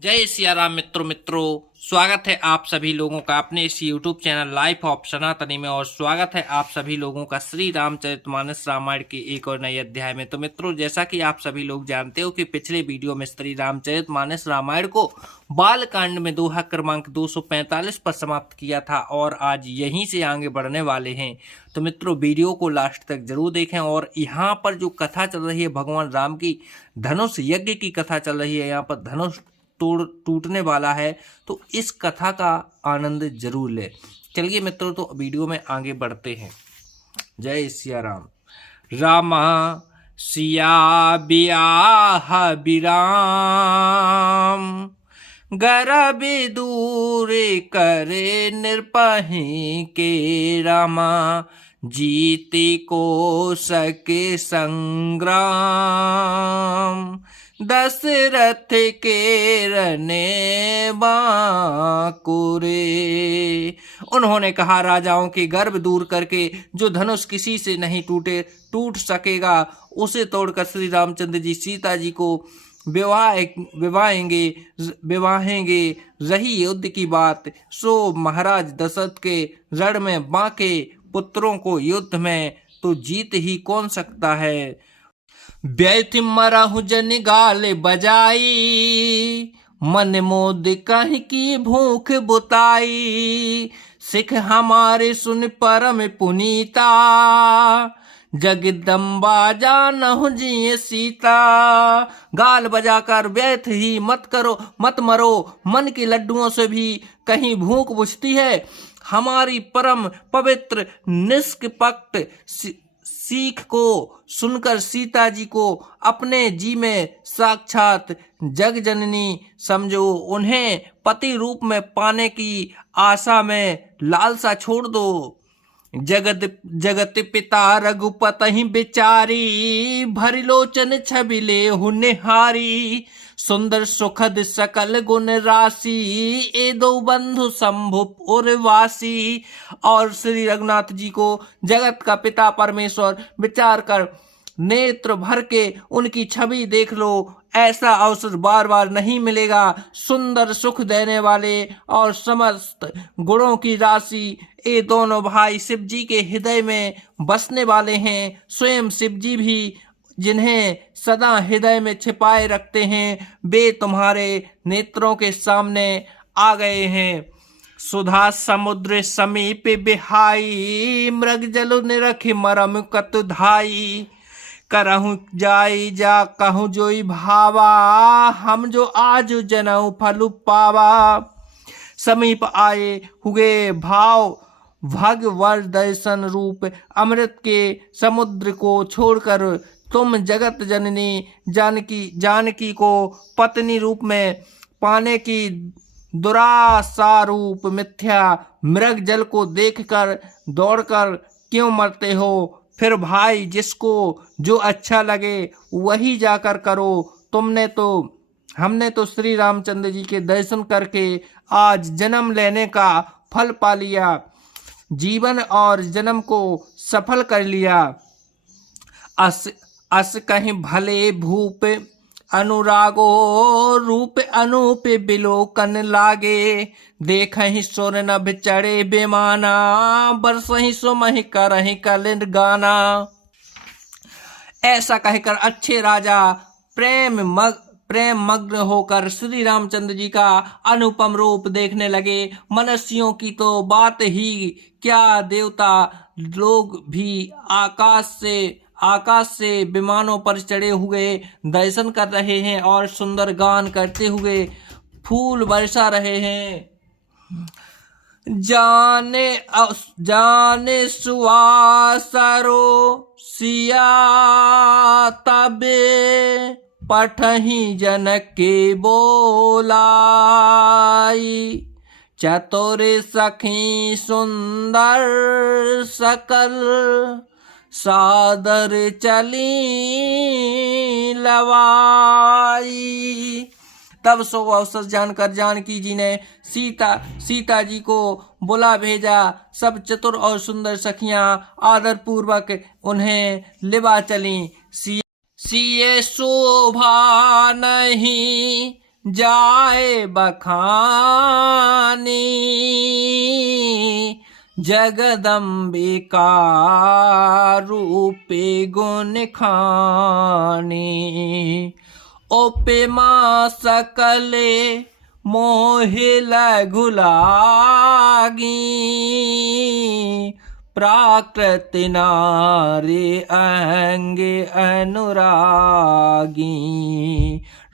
जय सिया राम मित्रों स्वागत है आप सभी लोगों का अपने इस YouTube चैनल लाइफ ऑफ सनातनी में। और स्वागत है आप सभी लोगों का श्री रामचरितमानस रामायण के एक और नए अध्याय में। तो मित्रों, जैसा कि आप सभी लोग जानते हो कि पिछले वीडियो में श्री रामचरितमानस रामायण को बालकांड में दोहा क्रमांक 245 पर समाप्त किया था और आज यहीं से आगे बढ़ने वाले हैं। तो मित्रों, वीडियो को लास्ट तक जरूर देखें। और यहाँ पर जो कथा चल रही है, भगवान राम की धनुष यज्ञ की कथा चल रही है। यहाँ पर धनुष टूटने वाला है, तो इस कथा का आनंद जरूर ले। चलिए मित्रों, तो वीडियो में आगे बढ़ते हैं। जय सिया राम। रामा सिया बियाह बिराम, गर्भ दूर करे निरपहि के रामा, जीति को सके संग्राम, दशरथ के रने बांकुरे। उन्होंने कहा, राजाओं के गर्भ दूर करके जो धनुष किसी से नहीं टूट सकेगा, उसे तोड़कर श्री रामचंद्र जी सीता जी को विवाहेंगे। रही युद्ध की बात, सो महाराज दशरथ के रण में बांके पुत्रों को युद्ध में तो जीत ही कौन सकता है। व्यर्थ मरहु जन गाल बजाई, मन मोद कह की भूख बुताई, सिख हमारे सुन परम पुनीता, जगदम्बा जानहु जिय सीता। गाल बजाकर व्यर्थ ही मत मरो, मन के लड्डुओं से भी कहीं भूख बुझती है। हमारी परम पवित्र निष्कपट सीख को सुनकर सीता जी को अपने जी में साक्षात जग जननी समझो। उन्हें पति रूप में पाने की आशा में लालसा छोड़ दो। जगत पिता रघुपति बिचारी, भरी लोचन छबिले हुनिहारी, सुंदर सुखद सकल गुण राशि, ए दो बंधु शंभु उर्वासी। और श्री रघुनाथ जी को जगत का पिता परमेश्वर विचार कर नेत्र भर के उनकी छवि देख लो। ऐसा अवसर बार बार नहीं मिलेगा। सुंदर सुख देने वाले और समस्त गुणों की राशि ये दोनों भाई शिव जी के हृदय में बसने वाले हैं। स्वयं शिव जी भी जिन्हें सदा हृदय में छिपाए रखते हैं, वे तुम्हारे नेत्रों के सामने आ गए हैं। सुधा समुद्र समीप बिहाई, मृग जल निरखि मरम कतु धाई, करहु जाई जा कहूँ जोई भावा, हम जो आज जनऊ फलु पावा। समीप आए हुए भाव भगवर दर्शन रूप अमृत के समुद्र को छोड़कर तुम जगत जननी जानकी को पत्नी रूप में पाने की दुराशा रूप मिथ्या मृग जल को देखकर दौड़कर क्यों मरते हो। फिर भाई, जिसको जो अच्छा लगे वही जाकर करो। हमने तो श्री रामचंद्र जी के दर्शन करके आज जन्म लेने का फल पा लिया, जीवन और जन्म को सफल कर लिया। अस कहीं भले भूप अनुरागो, रूप अनूप बिलोकन लागे, देखहि सुर नभ चढ़े बेमाना, बरसहि सुमहि करहि कलिन गाना। ऐसा कहकर अच्छे राजा प्रेम मग्न होकर श्री रामचंद्र जी का अनुपम रूप देखने लगे। मनुष्यों की तो बात ही क्या, देवता लोग भी आकाश से विमानों पर चढ़े हुए दर्शन कर रहे हैं और सुंदर गान करते हुए फूल बरसा रहे हैं। जाने सुवासरो सिया तबे, पठहि जनक के बोलाई, चतुर सखी सुंदर सकल, सादर चली लवाई। तब सो अवसर जानकर जानकी जी ने सीता जी को बुला भेजा। सब चतुर और सुंदर सखियां आदर पूर्वक उन्हें लिवा चली। सिए शोभा नहीं जाए बखानी, जगदम्बिका रूपे गुण खानी। उपमा सकले मोहि लघु लागी, प्राकृति नारी अंग अनुरागी।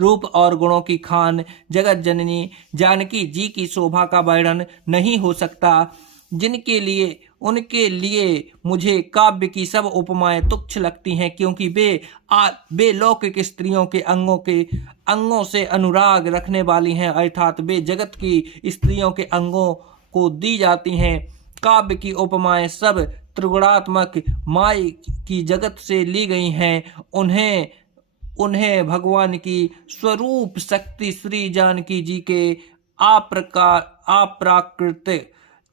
रूप और गुणों की खान जगत जननी जानकी जी की शोभा का वर्णन नहीं हो सकता, जिनके लिए उनके लिए मुझे काव्य की सब उपमाएं तुच्छ लगती हैं, क्योंकि वे लौकिक स्त्रियों के अंगों से अनुराग रखने वाली हैं, अर्थात वे जगत की स्त्रियों के अंगों को दी जाती हैं। काव्य की उपमाएं सब त्रिगुणात्मक माया की जगत से ली गई हैं। उन्हें भगवान की स्वरूप शक्ति श्री जानकी जी के अप्राकृत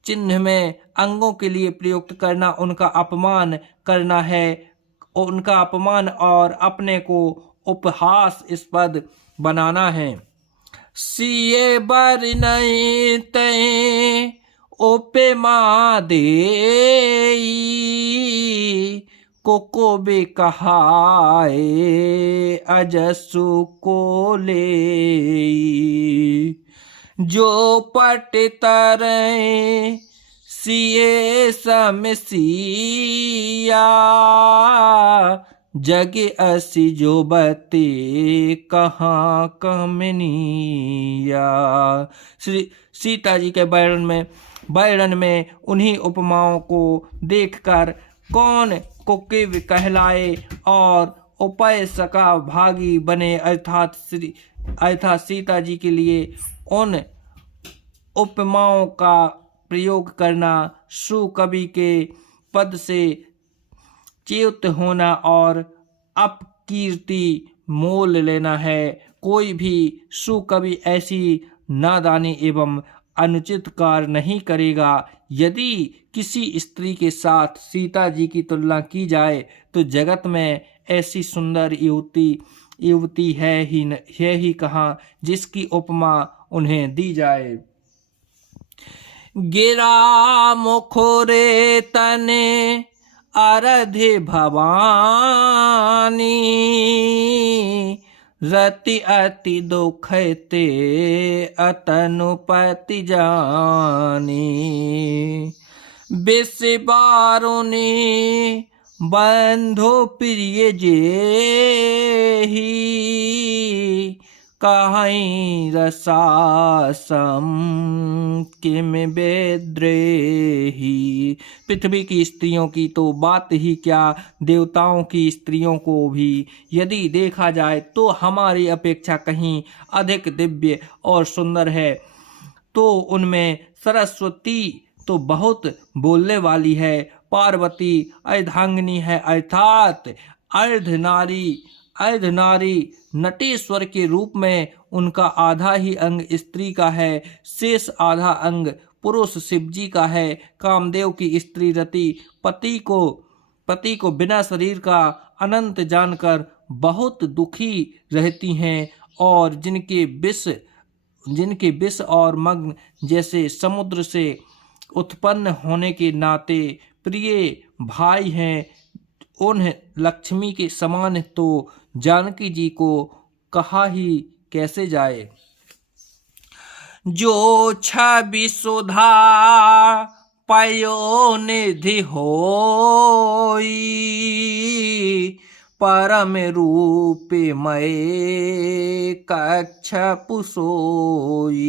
चिन्ह में अंगों के लिए प्रयुक्त करना उनका अपमान करना है, उनका अपमान और अपने को उपहासास्पद बनाना है। सिए बरनई तै उपमा देई, कोकोबे कहाए अजसु को लेई। जो पट तरय सिए समसिया, जग असी जो बते कहाँ कमनिया। श्री सीता जी के वर्णन में उन्हीं उपमाओं को देखकर कौन कुकिव कहलाए और उपय सका भागी बने, अर्थात सीता जी के लिए उन उपमाओं का प्रयोग करना सुकवि के पद से च्युत होना और अपकीर्ति मोल लेना है। कोई भी सुकवि ऐसी नादानी एवं अनुचित कार्य नहीं करेगा। यदि किसी स्त्री के साथ सीता जी की तुलना की जाए तो जगत में ऐसी सुंदर युवती है ही कहाँ जिसकी उपमा उन्हें दी जाए। गिरा मुखोरे तने आराध्य भवानी, रति अति दुखते अतनुपति जानी। विष बारुनी बंधु प्रिय जेहि, कहीं रसासम किम बेद्रेही। पृथ्वी की स्त्रियों की तो बात ही क्या, देवताओं की स्त्रियों को भी यदि देखा जाए तो हमारी अपेक्षा कहीं अधिक दिव्य और सुंदर है। तो उनमें सरस्वती तो बहुत बोलने वाली है, पार्वती अर्धांगिनी है, अर्थात अर्धनारी नटेश्वर के रूप में उनका आधा ही अंग स्त्री का है, शेष आधा अंग पुरुष शिवजी का है। कामदेव की स्त्री रति पति को बिना शरीर का अनंत जानकर बहुत दुखी रहती हैं और जिनके विष और मग्न जैसे समुद्र से उत्पन्न होने के नाते प्रिय भाई हैं, उन लक्ष्मी के समान तो जानकी जी को कहा ही कैसे जाए। जो छवि सुधा पयो निधि होई, परम रूप मय कच्छपु सोई।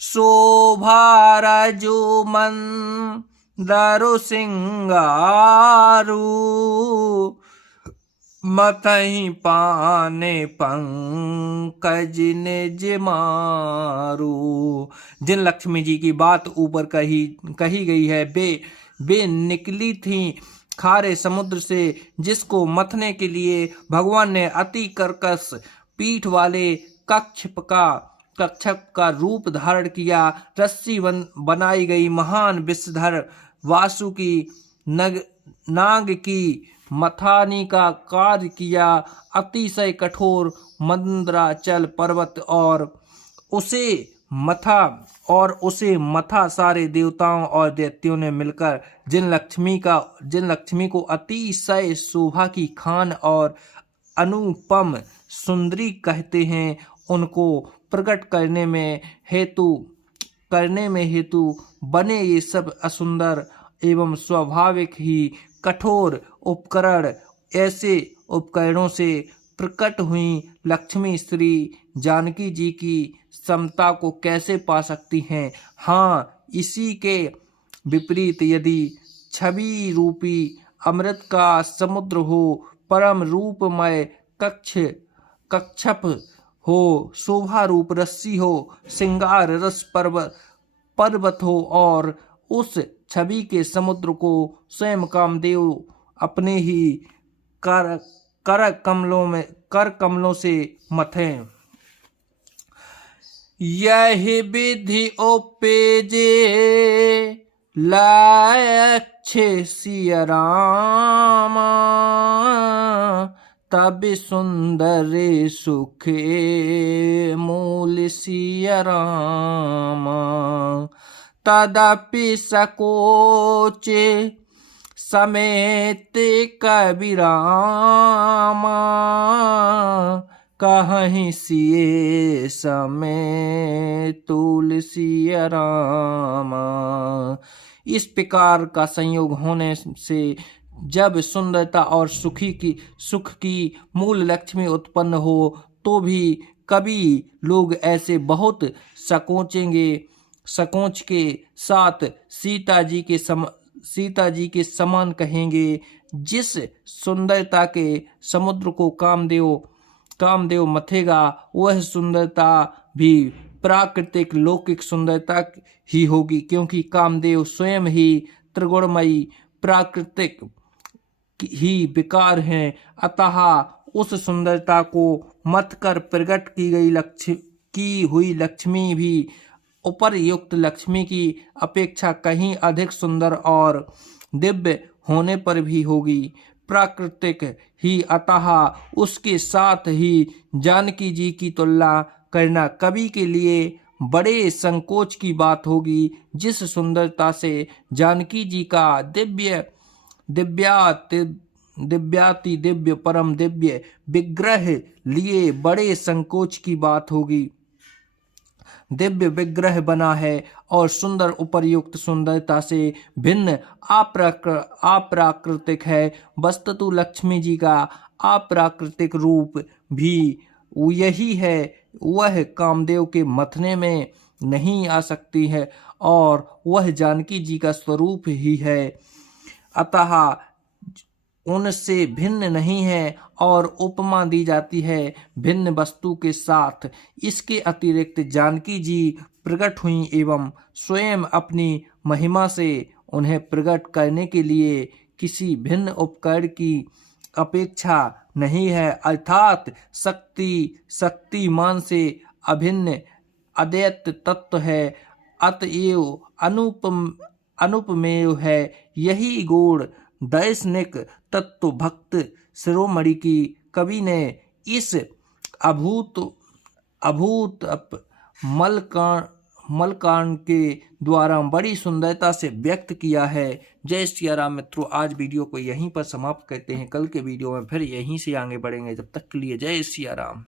शोभा रजु मंदरु सिंगारू, मथहि पाने पंकज निज मारू। जिन लक्ष्मी जी की बात ऊपर कही गई है वे निकली थीं खारे समुद्र से, जिसको मथने के लिए भगवान ने अति कर्कश पीठ वाले कच्छप का रूप धारण किया। रस्सी बनाई गई महान विषधर वासुकी नाग की मथानी का कार्य किया। अतिशय कठोर मंद्राचल पर्वत और उसे मथा सारे देवताओं और दैत्यों ने मिलकर जिन लक्ष्मी को अतिशय शोभा की खान और अनुपम सुंदरी कहते हैं, उनको प्रकट करने में हेतु बने ये सब असुंदर एवं स्वाभाविक ही कठोर उपकरण, ऐसे उपकरणों से प्रकट हुई लक्ष्मी श्री जानकी जी की समता को कैसे पा सकती हैं। हाँ, इसी के विपरीत यदि छवि रूपी अमृत का समुद्र हो, परम रूपमय कच्छप हो, शोभा रूप रस्सी हो, श्रृंगार रस पर्वत हो और उस छवि के समुद्र को स्वयं कामदेव अपने ही कर कमलों से मथें। यही विधि उपजे लक्ष्य सिया रामा, तब सुंदर सुखे मूल सिया रामा। तदपि सकोचे समेत कबीरामा, कहीं सिए समय तुलसी रामा। इस प्रकार का संयोग होने से जब सुंदरता और सुख की मूल लक्ष्मी उत्पन्न हो, तो भी कभी लोग ऐसे बहुत संकोच के साथ सीता जी के समान कहेंगे। जिस सुंदरता के समुद्र को कामदेव मथेगा, वह सुंदरता भी प्राकृतिक लौकिक सुंदरता ही होगी, क्योंकि कामदेव स्वयं ही त्रिगुणमयी प्राकृतिक ही विकार हैं। अतः उस सुंदरता को मथ कर प्रकट की हुई लक्ष्मी भी उपर्युक्त लक्ष्मी की अपेक्षा कहीं अधिक सुंदर और दिव्य होने पर भी होगी, प्राकृतिक ही। अतः उसके साथ ही जानकी जी की तुलना करना कवि के लिए बड़े संकोच की बात होगी। जिस सुंदरता से जानकी जी का दिव्याति दिव्य परम दिव्य विग्रह लिए बड़े संकोच की बात होगी। दिव्य विग्रह बना है और सुंदर उपर्युक्त सुंदरता से भिन्न अप्राकृतिक है। वस्तुतः लक्ष्मी जी का अप्राकृतिक रूप भी यही है, वह कामदेव के मथने में नहीं आ सकती है और वह जानकी जी का स्वरूप ही है, अतः उनसे भिन्न नहीं है और उपमा दी जाती है भिन्न वस्तु के साथ। इसके अतिरिक्त जानकी जी प्रकट हुई एवं स्वयं अपनी महिमा से उन्हें प्रकट करने के लिए किसी भिन्न उपकरण की अपेक्षा नहीं है, अर्थात शक्तिमान से अभिन्न अद्वैत तत्व है, अतएव अनुपमेय है। यही गुण दार्शनिक तत्व भक्त शिरोमणि की कवि ने इस अभूत मलकांड के द्वारा बड़ी सुंदरता से व्यक्त किया है। जय सिया राम मित्रों, आज वीडियो को यहीं पर समाप्त करते हैं। कल के वीडियो में फिर यहीं से आगे बढ़ेंगे। जब तक के लिए जय सिया राम।